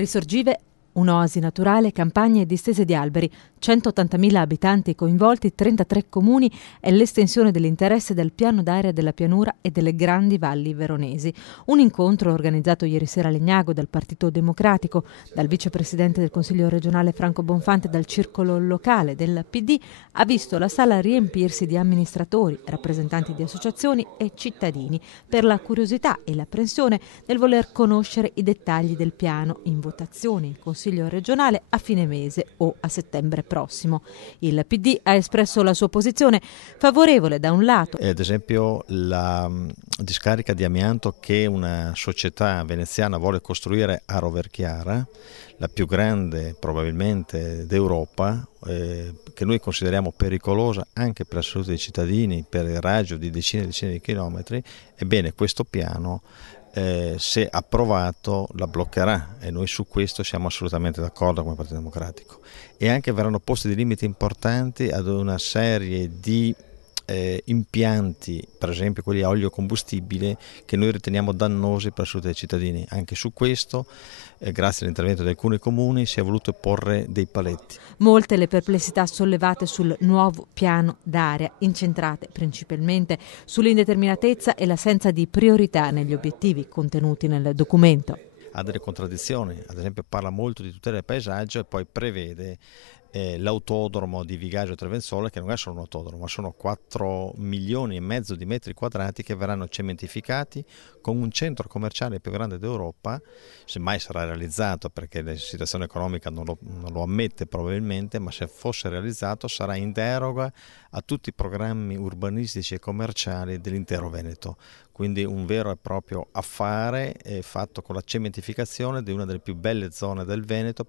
Risorgive, un'oasi naturale, campagne e distese di alberi, 180.000 abitanti coinvolti, 33 comuni e l'estensione dell'interesse del piano d'area della pianura e delle grandi valli veronesi. Un incontro organizzato ieri sera a Legnago dal Partito Democratico, dal vicepresidente del Consiglio regionale Franco Bonfante e dal circolo locale del PD ha visto la sala riempirsi di amministratori, rappresentanti di associazioni e cittadini per la curiosità e l'apprensione nel voler conoscere i dettagli del piano in votazione in Consiglio regionale a fine mese o a settembre prossimo. Il PD ha espresso la sua posizione favorevole da un lato. Ad esempio la discarica di amianto che una società veneziana vuole costruire a Roverchiara, la più grande probabilmente d'Europa, che noi consideriamo pericolosa anche per la salute dei cittadini, per il raggio di decine e decine di chilometri. Ebbene, questo piano se approvato la bloccherà e noi su questo siamo assolutamente d'accordo come Partito Democratico. E anche verranno posti dei limiti importanti ad una serie di impianti, per esempio quelli a olio combustibile, che noi riteniamo dannosi per la salute dei cittadini. Anche su questo, grazie all'intervento di alcuni comuni, si è voluto porre dei paletti. Molte le perplessità sollevate sul nuovo piano d'area, incentrate principalmente sull'indeterminatezza e l'assenza di priorità negli obiettivi contenuti nel documento. Ha delle contraddizioni, ad esempio parla molto di tutela del paesaggio e poi prevede l'autodromo di Vigaggio Trevenzola, che non è solo un autodromo, ma sono 4,5 milioni di metri quadrati che verranno cementificati con un centro commerciale più grande d'Europa, se mai sarà realizzato, perché la situazione economica non lo ammette probabilmente, ma se fosse realizzato sarà in deroga a tutti i programmi urbanistici e commerciali dell'intero Veneto. Quindi un vero e proprio affare fatto con la cementificazione di una delle più belle zone del Veneto.